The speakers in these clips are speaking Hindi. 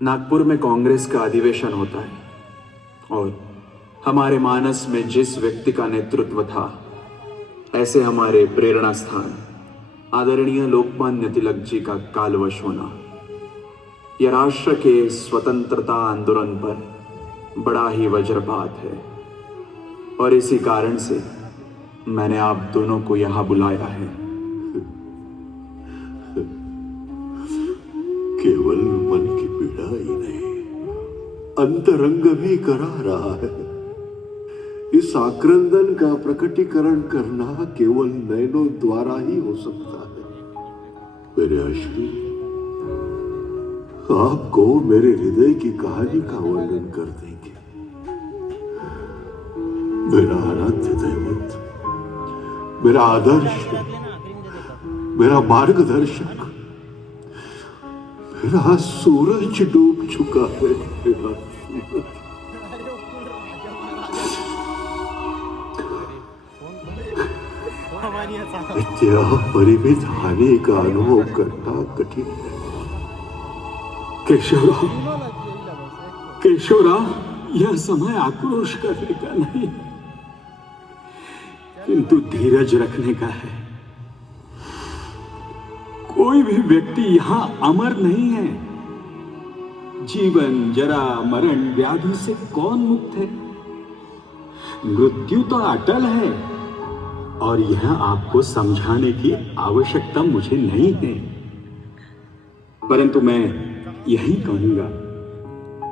नागपुर में कांग्रेस का अधिवेशन होता है और हमारे मानस में जिस व्यक्ति का नेतृत्व था, ऐसे हमारे प्रेरणा स्थान आदरणीय लोकमान्य तिलक जी का कालवश होना, यह राष्ट्र के स्वतंत्रता आंदोलन पर बड़ा ही वज्रपात है। और इसी कारण से मैंने आप दोनों को यहां बुलाया है। केवल मन की पीड़ा ही नहीं, अंतरंग भी करा रहा है। इस आक्रंदन का प्रकटीकरण करना केवल नयनों द्वारा ही हो सकता है। मेरे अश्रु आपको मेरे हृदय की कहानी का वर्णन कर देंगे। मेरा आराध्य दैवत, मेरा आदर्श, मेरा मार्गदर्शक, मेरा सूरज डूब चुका है। मेरा सूरज इतना परिमित हानि का अनुभव करना कठिन है। केशवराव, यह समय आक्रोश करने का नहीं, किंतु धीरज रखने का है। कोई भी व्यक्ति यहां अमर नहीं है। जीवन, जरा, मरण, व्याधि से कौन मुक्त है? मृत्यु तो अटल है और यह आपको समझाने की आवश्यकता मुझे नहीं है। परंतु मैं यही कहूंगा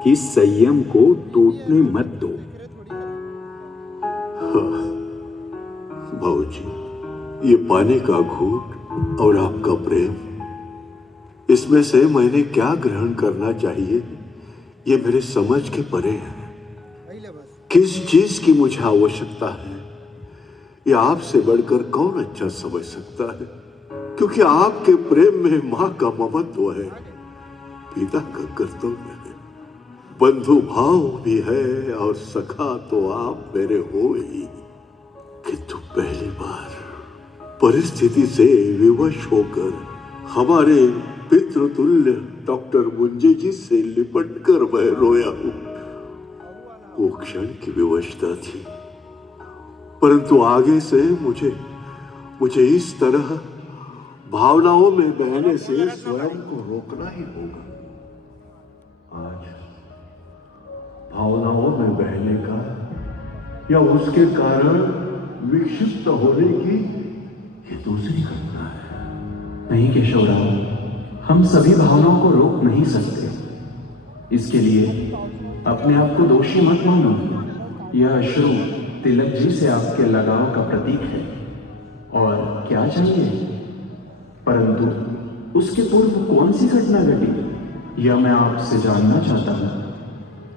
कि संयम को टूटने मत दो। भाऊजी, ये पानी का घूंट और आपका प्रेम, इसमें से मैंने क्या ग्रहण करना चाहिए, ये मेरे समझ के परे है। किस चीज की मुझे आवश्यकता है, ये आपसे बढ़कर कौन अच्छा समझ सकता है? क्योंकि आपके प्रेम में मां का ममत्व है, पिता का कर्तव्य है, बंधु भाव भी है और सखा तो आप मेरे हो ही। किंतु पहली बार परिस्थिति से विवश होकर हमारे पितृतुल्य डॉक्टर मुंजे जी से लिपट कर मैं रोया हूं। वो क्षण की विवशता थी, परंतु आगे से मुझे इस तरह भावनाओं में बहने से स्वयं को रोकना ही होगा। आज भावनाओं में बहने का या उसके कारण विक्षिप्त होने की ये दूसरी घटना है। नहीं केशवराव, हम सभी भावनाओं को रोक नहीं सकते। इसके लिए अपने आप को दोषी मत मानो। यह अश्रु तिलक जी से आपके लगाव का प्रतीक है। और क्या चाहिए? परंतु उसके पूर्व कौन सी घटना घटी, यह मैं आपसे जानना चाहता हूं।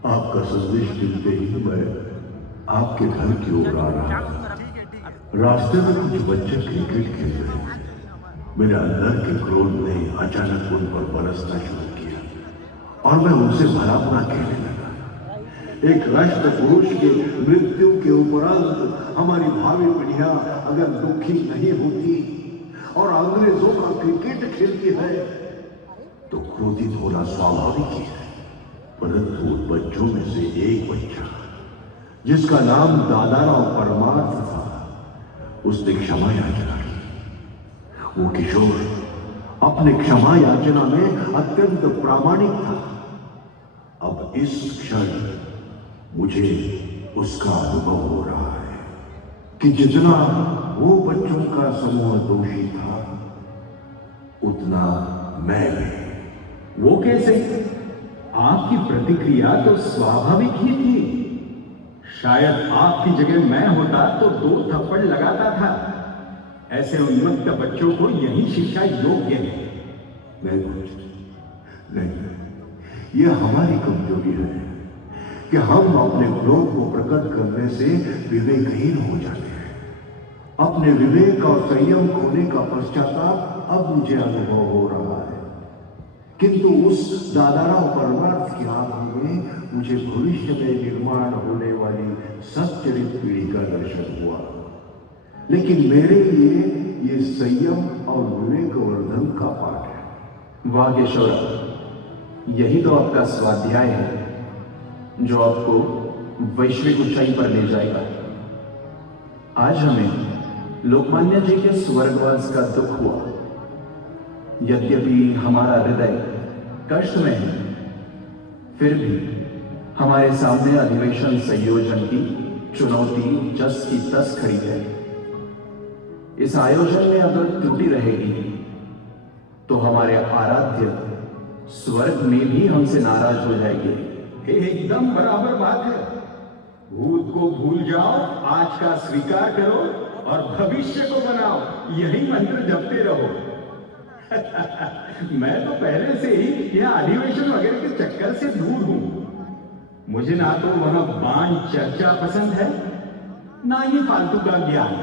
आपका संदेश मिलते ही मैं आपके घर की ओर आ रहा था। रास्ते में कुछ बच्चे क्रिकेट खेल रहे थे। मेरे अंदर के क्रोध ने अचानक उन पर बरसना शुरू किया और मैं उनसे भला खेलने लगा। एक राष्ट्र पुरुष के मृत्यु के उपरांत हमारी भावी पीढ़ियां अगर दुखी नहीं होती और अंग्रेजों का क्रिकेट खेलती है तो क्रोधित होना स्वाभाविक ही है। परंतु उन बच्चों में से एक बच्चा, जिसका नाम दादाराव परमार्थ था, उसने क्षमा याचना की। वो किशोर अपने क्षमा याचना में अत्यंत प्रामाणिक था। अब इस क्षण मुझे उसका अनुभव हो रहा है कि जितना वो बच्चों का समूह दोषी था, उतना मैं भी। वो कैसे? आपकी प्रतिक्रिया तो स्वाभाविक ही थी। शायद आपकी जगह मैं होता तो 2 थप्पड़ लगाता था। ऐसे उन्मत्त बच्चों को यही शिक्षा योग्य है। नहीं, यह हमारी कमजोरी है कि हम अपने क्रोध को प्रकट करने से विवेकहीन हो जाते हैं। अपने विवेक और संयम खोने का पश्चाताप अब मुझे अनुभव हो रहा है। किंतु उस दादाराव परमार्थ की आंखों में मुझे भविष्य में निर्माण होने वाली सच्चरित पीढ़ी का दर्शन हुआ। लेकिन मेरे लिए ये संयम और विवेकवर्धन का पाठ है। वाह केशवराव, यही तो आपका स्वाध्याय है जो आपको वैश्विक ऊंचाई पर ले जाएगा। आज हमें लोकमान्य जी के स्वर्गवास का दुख हुआ। यद्यपि हमारा हृदय कष्ट में है, फिर भी हमारे सामने अधिवेशन संयोजन की चुनौती जस की तस खड़ी है। इस आयोजन में अगर त्रुटि रहेगी तो हमारे आराध्य स्वर्ग में भी हमसे नाराज हो जाएंगे। एकदम बराबर बात है। भूत को भूल जाओ, आज का स्वीकार करो और भविष्य को बनाओ, यही मंत्र जपते रहो। मैं तो पहले से ही यह अधिवेशन वगैरह के चक्कर से दूर हूं। मुझे ना तो वह बाण चर्चा पसंद है, ना ही फालतू का ज्ञान।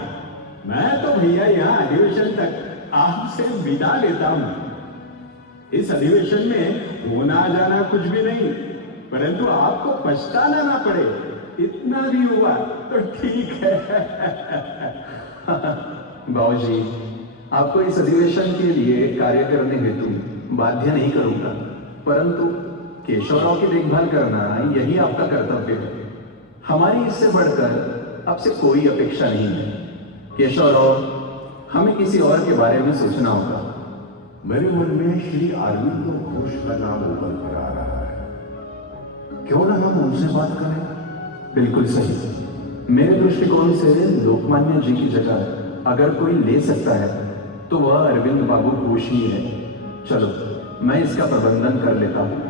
मैं तो भैया यहाँ अधिवेशन तक आपसे विदा लेता हूं। इस अधिवेशन में होना जाना कुछ भी नहीं, परंतु आपको पछताना ना पड़े, इतना भी हुआ तो ठीक है। बाबूजी, आपको इस अधिवेशन के लिए कार्य करने हेतु बाध्य नहीं करूंगा, परंतु केशवराव की देखभाल करना यही आपका कर्तव्य है। हमारी इससे बढ़कर आपसे कोई अपेक्षा नहीं है। केशवराव, हमें किसी और के बारे में सोचना होगा। मेरे मन में श्री अरविंद घोष का नाम उभर कर आ रहा है। क्यों ना हम उनसे बात करें? बिल्कुल सही। मेरे दृष्टिकोण से लोकमान्य जी की जगह अगर कोई ले सकता है तो वह अरविंद बाबू घोष ही है। चलो, मैं इसका प्रबंधन कर लेता हूं।